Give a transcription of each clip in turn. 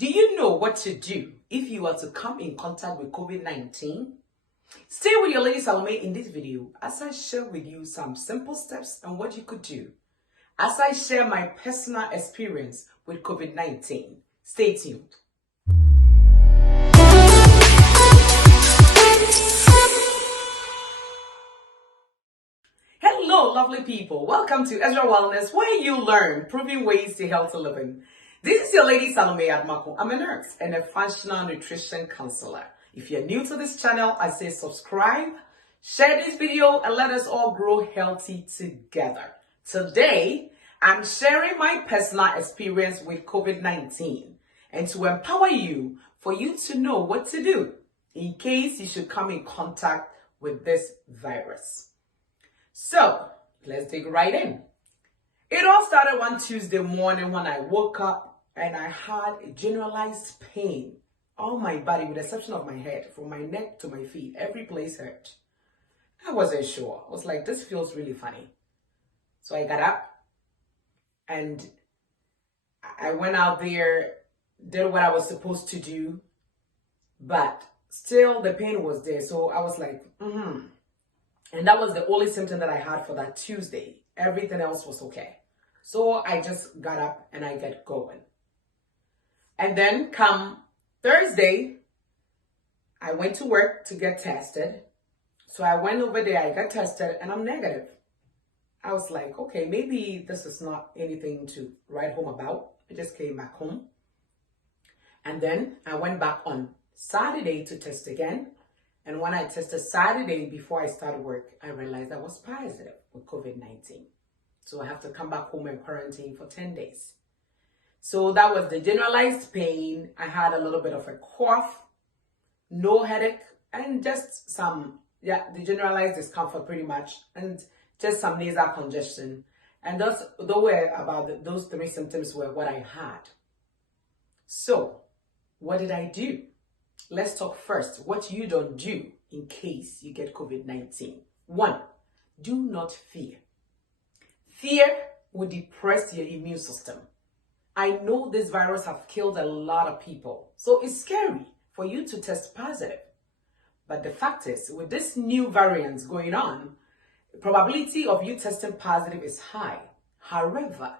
Do you know what to do if you are to come in contact with COVID-19? Stay with your Lady Salome in this video as I share with you some simple steps on what you could do as I share my personal experience with COVID-19. Stay tuned. Hello, lovely people. Welcome to Ezra Wellness, where you learn proven ways to healthy living. This is your Lady Salome Admako. I'm a nurse and a functional nutrition counselor. If you're new to this channel, I say subscribe, share this video, and let us all grow healthy together. Today, I'm sharing my personal experience with COVID-19 and to empower you for you to know what to do in case you should come in contact with this virus. So, let's dig right in. It all started one Tuesday morning when I woke up and I had a generalized pain on my body with the exception of my head, from my neck to my feet. Every place hurt. I wasn't sure. I was like, this feels really funny. So I got up and I went out there, did what I was supposed to do, but still the pain was there. So I was like, And that was the only symptom that I had for that Tuesday. Everything else was okay. So I just got up and I get going. And then come Thursday, I went to work to get tested. So I went over there, I got tested, and I'm negative. I was like, okay, maybe this is not anything to write home about. I just came back home. And then I went back on Saturday to test again. And when I tested Saturday before I started work, I realized I was positive with COVID-19. So I have to come back home and quarantine for 10 days. So that was the generalized pain. I had a little bit of a cough, no headache, and just the generalized discomfort pretty much, and just some nasal congestion. And those three symptoms were what I had. So what did I do? Let's talk first what you don't do in case you get COVID-19. 1, do not fear. Fear will depress your immune system. I know this virus has killed a lot of people, so it's scary for you to test positive. But the fact is, with this new variant going on, the probability of you testing positive is high. However,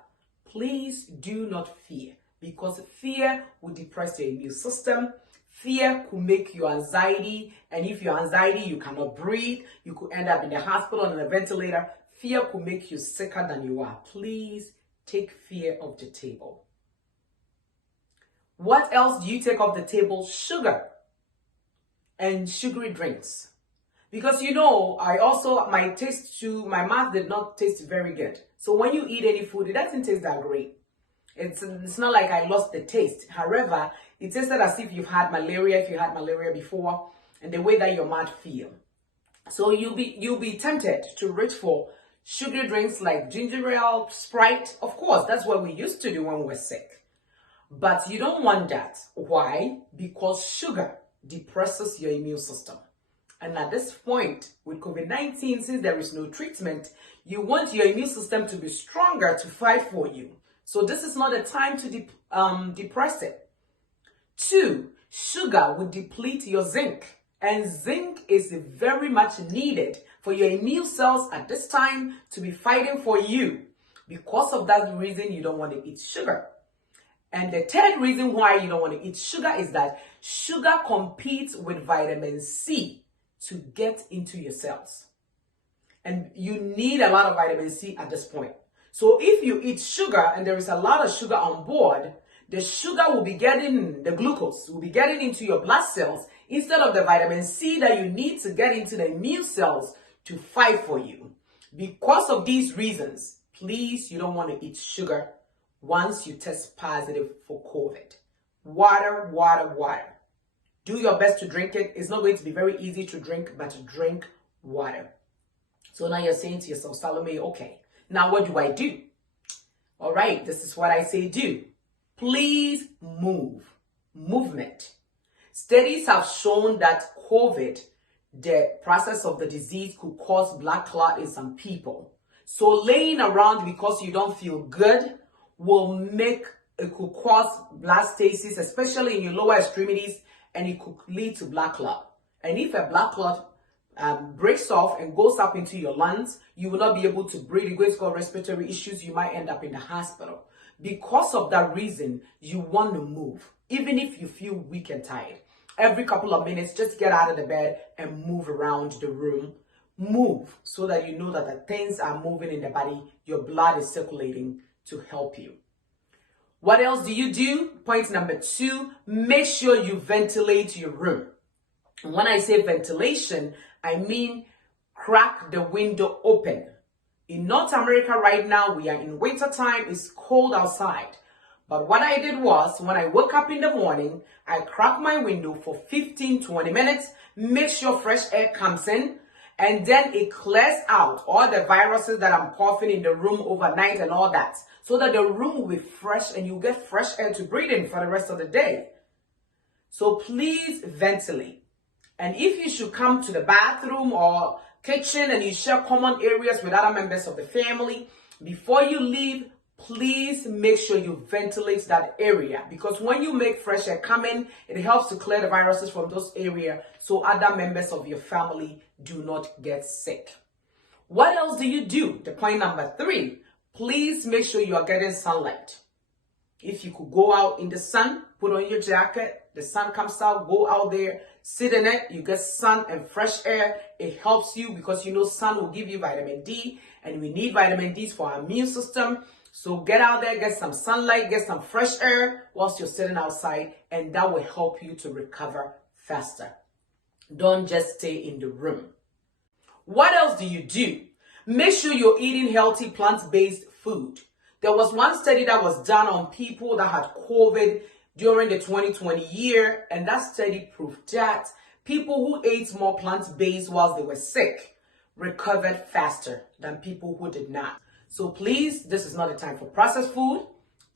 please do not fear, because fear will depress your immune system. Fear could make you anxiety, and if you're anxiety, you cannot breathe. You could end up in the hospital on a ventilator. Fear could make you sicker than you are. Please take fear off the table. What else do you take off the table? Sugar and sugary drinks. Because my mouth did not taste very good. So when you eat any food, it doesn't taste that great. It's not like I lost the taste. However, it tasted as if you've had malaria, if you had malaria before, and the way that your mouth feels. So you'll be tempted to reach for sugary drinks like ginger ale, Sprite. Of course, that's what we used to do when we were sick. But you don't want that. Why? Because sugar depresses your immune system. And at this point, with COVID-19, since there is no treatment, you want your immune system to be stronger to fight for you. So this is not a time to depress it. 2, sugar will deplete your zinc. And zinc is very much needed for your immune cells at this time to be fighting for you. Because of that reason, you don't want to eat sugar. And the third reason why you don't want to eat sugar is that sugar competes with vitamin C to get into your cells. And you need a lot of vitamin C at this point. So if you eat sugar and there is a lot of sugar on board, the sugar will be the glucose will be getting into your blood cells instead of the vitamin C that you need to get into the immune cells to fight for you. Because of these reasons, please, you don't want to eat sugar once you test positive for COVID. Water, water, water. Do your best to drink it. It's not going to be very easy to drink, but drink water. So now you're saying to yourself, Salome, okay, now what do I do? All right, this is what I say do. Please move. Movement. Studies have shown that COVID, the process of the disease, could cause blood clot in some people. So laying around because you don't feel good will make it could cause blood stasis, especially in your lower extremities, and it could lead to blood clot. And if a blood clot breaks off and goes up into your lungs, you will not be able to breathe. You're going to cause respiratory issues. You might end up in the hospital. Because of that reason, you want to move, even if you feel weak and tired. Every couple of minutes, just get out of the bed and move around the room. Move so that you know that the things are moving in the body. Your blood is circulating to help you. What else do you do? Point number 2, make sure you ventilate your room. And when I say ventilation, I mean crack the window open. In North America right now, we are in winter time. It's cold outside. But what I did was, when I woke up in the morning, I cracked my window for 15-20 minutes, make sure fresh air comes in, and then it clears out all the viruses that I'm coughing in the room overnight and all that, so that the room will be fresh and you get fresh air to breathe in for the rest of the day. So please ventilate. And if you should come to the bathroom or kitchen and you share common areas with other members of the family, before you leave, please make sure you ventilate that area, because when you make fresh air come in, it helps to clear the viruses from those areas so other members of your family do not get sick. What else do you do? The point number 3, please make sure you are getting sunlight. If you could go out in the sun, put on your jacket, the sun comes out, go out there, sit in it, you get sun and fresh air. It helps you because you know sun will give you vitamin D, and we need vitamin D for our immune system. So get out there, get some sunlight, get some fresh air whilst you're sitting outside, and that will help you to recover faster. Don't just stay in the room. What else do you do? Make sure you're eating healthy plant-based food. There was one study that was done on people that had COVID during the 2020 year, and that study proved that people who ate more plant-based whilst they were sick recovered faster than people who did not. So please, this is not a time for processed food.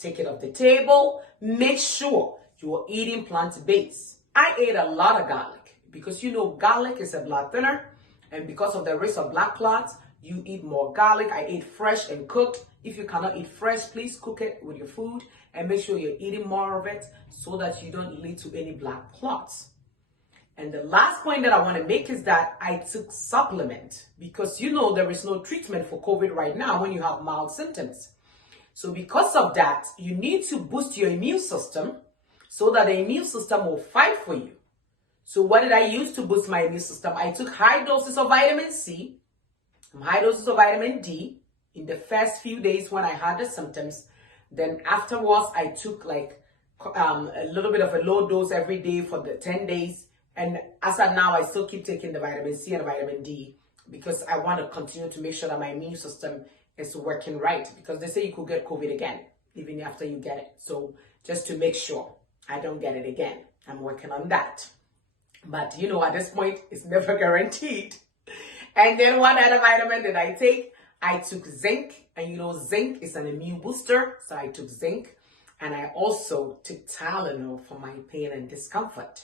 Take it off the table. Make sure you are eating plant-based. I ate a lot of garlic because you know garlic is a blood thinner, and because of the risk of blood clots, you eat more garlic. I ate fresh and cooked. If you cannot eat fresh, please cook it with your food and make sure you're eating more of it so that you don't lead to any blood clots. And the last point that I want to make is that I took supplement because you know there is no treatment for COVID right now when you have mild symptoms. So because of that, you need to boost your immune system so that the immune system will fight for you. So what did I use to boost my immune system? I took high doses of vitamin C, high doses of vitamin D in the first few days when I had the symptoms. Then afterwards, I took like a little bit of a low dose every day for the 10 days. And as of now, I still keep taking the vitamin C and the vitamin D because I want to continue to make sure that my immune system is working right, because they say you could get COVID again, even after you get it. So just to make sure I don't get it again, I'm working on that. But you know, at this point, it's never guaranteed. And then what other vitamin did I take? I took zinc, and you know, zinc is an immune booster. So I took zinc, and I also took Tylenol for my pain and discomfort.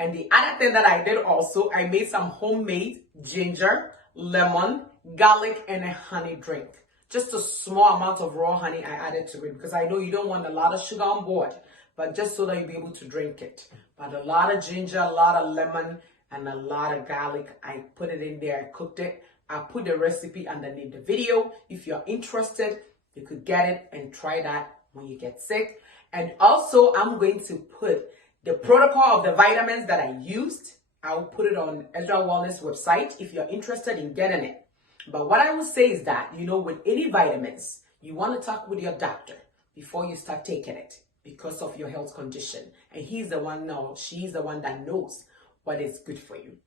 And the other thing that I did also, I made some homemade ginger, lemon, garlic, and a honey drink. Just a small amount of raw honey I added to it because I know you don't want a lot of sugar on board, but just so that you'll be able to drink it. But a lot of ginger, a lot of lemon, and a lot of garlic. I put it in there, I cooked it. I put the recipe underneath the video. If you're interested, you could get it and try that when you get sick. And also, I'm going to put the protocol of the vitamins that I used. I'll put it on Ezra Wellness website if you're interested in getting it. But what I will say is that, you know, with any vitamins, you want to talk with your doctor before you start taking it because of your health condition. And he's the one now, she's the one that knows what is good for you.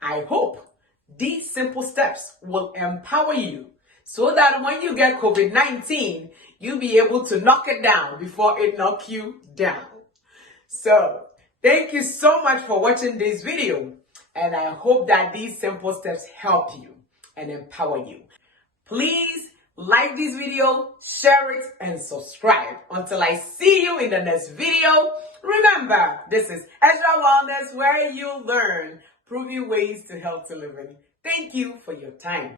I hope these simple steps will empower you so that when you get COVID-19, you'll be able to knock it down before it knocks you down. So, thank you so much for watching this video, and I hope that these simple steps help you and empower you. Please like this video, share it, and subscribe. Until I see you in the next video, remember, this is Ezra Wellness, where you learn proven ways to healthy living. Thank you for your time.